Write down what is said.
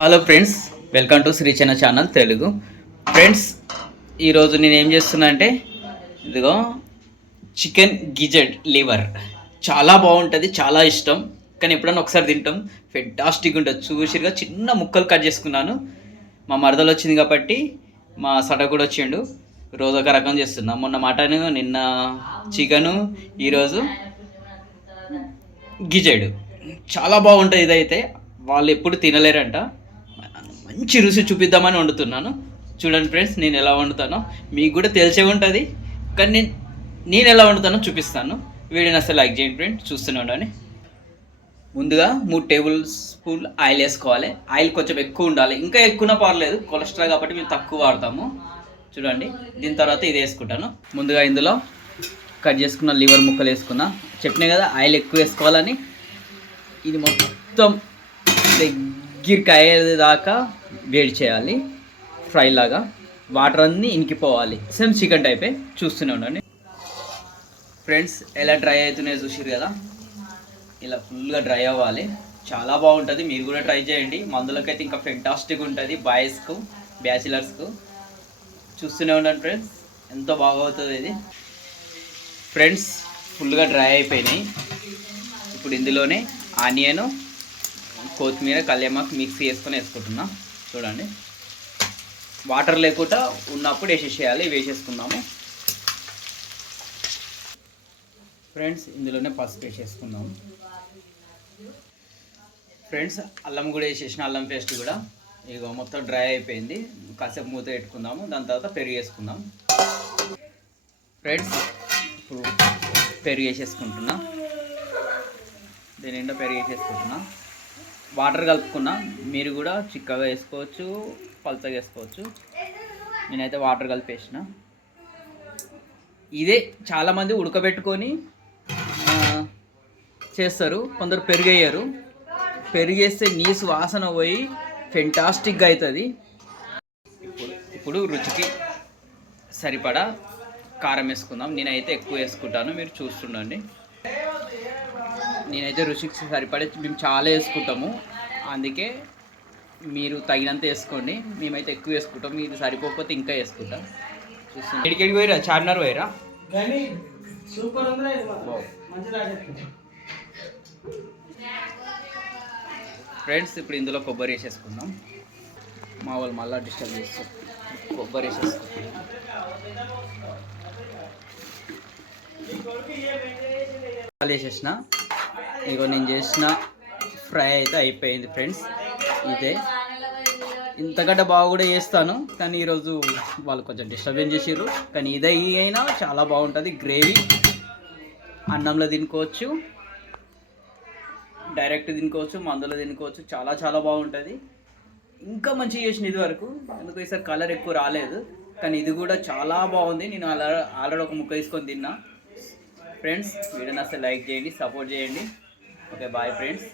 Hello friends welcome to Srichana channel Telugu friends ఈరోజు నేను ఏం చేస్తున్నా అంటే ఇదిగో చికెన్ గిజెడ్ లివర్ చాలా బాగుంటుంది చాలా ఇష్టం. కానీ ఎప్పుడన్నా ఒకసారి తింటాం. ఫెంటాస్టిక్ ఉంటుంది. చూసిగా చిన్న ముక్కలు కట్ చేసుకున్నాను. మా మరదలు వచ్చింది కాబట్టి మా సట కూడా వచ్చిండు. రోజు ఒక రకం చేస్తున్నా. మొన్న మటన్ నిన్న చికెను ఈరోజు గిజెడు చాలా బాగుంటుంది ఇదైతే. వాళ్ళు ఎప్పుడు తినలేరంట. మంచి రుచి చూపిద్దామని వండుతున్నాను. చూడండి ఫ్రెండ్స్ నేను ఎలా వండుతానో. మీకు కూడా తెలిసే ఉంటుంది. కానీ నేను నేను ఎలా వండుతానో చూపిస్తాను. వీడియోని అసలు లైక్ చేయండి ఫ్రెండ్స్ చూస్తూనే ఉండండి ముందుగా మూడు టేబుల్ స్పూన్ ఆయిల్ వేసుకోవాలి. ఆయిల్ కొంచెం ఎక్కువ ఉండాలి. ఇంకా ఎక్కువనా పర్లేదు. కొలెస్ట్రాల్ కాబట్టి మేము తక్కువ వాడతాము. చూడండి దీని తర్వాత ఇది వేసుకుంటాను. ముందుగా ఇందులో కట్ చేసుకున్న లివర్ ముక్కలు వేసుకున్నా చెప్పినా కదా ఆయిల్ ఎక్కువ వేసుకోవాలని. ఇది మొత్తం దగ్గరికి అయ్యేదాకా వేడి చేయాలి. ఫ్రై లాగా. వాటర్ అన్నీ ఇంకిపోవాలి సేమ్ చికెన్ టైపే చూస్తూనే ఉండండి. ఫ్రెండ్స్ ఎలా డ్రై అవుతున్నాయో చూసారు కదా? ఇలా ఫుల్గా డ్రై అవ్వాలి. చాలా బాగుంటుంది. మీరు కూడా ట్రై చేయండి. మందులకైతే ఇంకా ఫెంటాస్టిక్ ఉంటుంది. బాయ్స్కు బ్యాచిలర్స్కు. చూస్తూనే ఉండండి ఫ్రెండ్స్. ఎంతో బాగా అవుతుంది ఇది. ఫ్రెండ్స్ ఫుల్గా డ్రై అయిపోయినాయి. ఇప్పుడు ఇందులోనే ఆనియను కొత్తిమీర కళ్యామాకు మిక్స్ వేసుకొని వేసుకుంటున్నాను చూడండి. వాటర్ లేకుండా ఉన్నప్పుడు వేసేసేయాలి వేసేసుకుందాము. ఫ్రెండ్స్ ఇందులోనే పసుపు వేసేసుకుందాము ఫ్రెండ్స్ అల్లం కూడా వేసేసిన అల్లం పేస్ట్ కూడా. ఇక మొత్తం డ్రై అయిపోయింది. కాసేపు మూత పెట్టుకుందాము దాని తర్వాత పెరుగు వేసుకుందాం. ఫ్రెండ్స్ ఇప్పుడు పెరుగు వేసేసుకుంటున్నా. దీని నిండా పెరుగు వేసేసుకుంటున్నా. వాటర్ కలుపుకున్నా మీరు కూడా చిక్కగా వేసుకోవచ్చు పల్చగా వేసుకోవచ్చు. నేనైతే వాటర్ కలిపేసిన. ఇదే చాలామంది ఉడకబెట్టుకొని చేస్తారు. కొందరు పెరుగేయరు పెరిగేస్తే నీసు వాసన పోయి ఫెంటాస్టిక్గా అవుతుంది ఇప్పుడు ఇప్పుడు రుచికి సరిపడా కారం వేసుకుందాం. నేనైతే ఎక్కువ వేసుకుంటాను. మీరు చూస్తుండండి. నేనైతే రుచికి సరిపడే మేము చాలా వేసుకుంటాము. అందుకే మీరు తగినంత వేసుకోండి. మేమైతే ఎక్కువ వేసుకుంటాం. మీరు సరిపోకపోతే ఇంకా వేసుకుంటాం. చూస్తాం ఎడికెడికి పోయిరా? చార్మినార్ పోయిరా? సూపర్ ఫ్రెండ్స్ ఇప్పుడు ఇందులో కొబ్బరి వేసేసుకుందాం. మా వాళ్ళు మళ్ళీ డిస్టర్బ్ చేస్తారు. కొబ్బరి వేసేసుకుంటాం పాలు వేసేసిన. ఇగో నేను చేసిన ఫ్రై అయితే అయిపోయింది ఫ్రెండ్స్. ఇదే. ఇంతకంటే బాగా కూడా చేస్తాను కానీ ఈరోజు వాళ్ళు కొంచెం డిస్టర్బెన్స్ చేసారు కానీ ఇదే అయినా చాలా బాగుంటుంది. గ్రేవీ అన్నంలో తినుకోవచ్చు డైరెక్ట్ తినుకోవచ్చు మందులో తినుకోవచ్చు. చాలా చాలా బాగుంటుంది. ఇంకా మంచిగా చేసిన ఇది వరకు. ఎందుకు ఈసారి కలర్ ఎక్కువ రాలేదు కానీ ఇది కూడా చాలా బాగుంది. నేను అలా ఆల్రెడీ ఒక ముక్క తీసుకొని తిన్నా. ఫ్రెండ్స్ వీడియో అసలు లైక్ చేయండి సపోర్ట్ చేయండి. Okay bye friends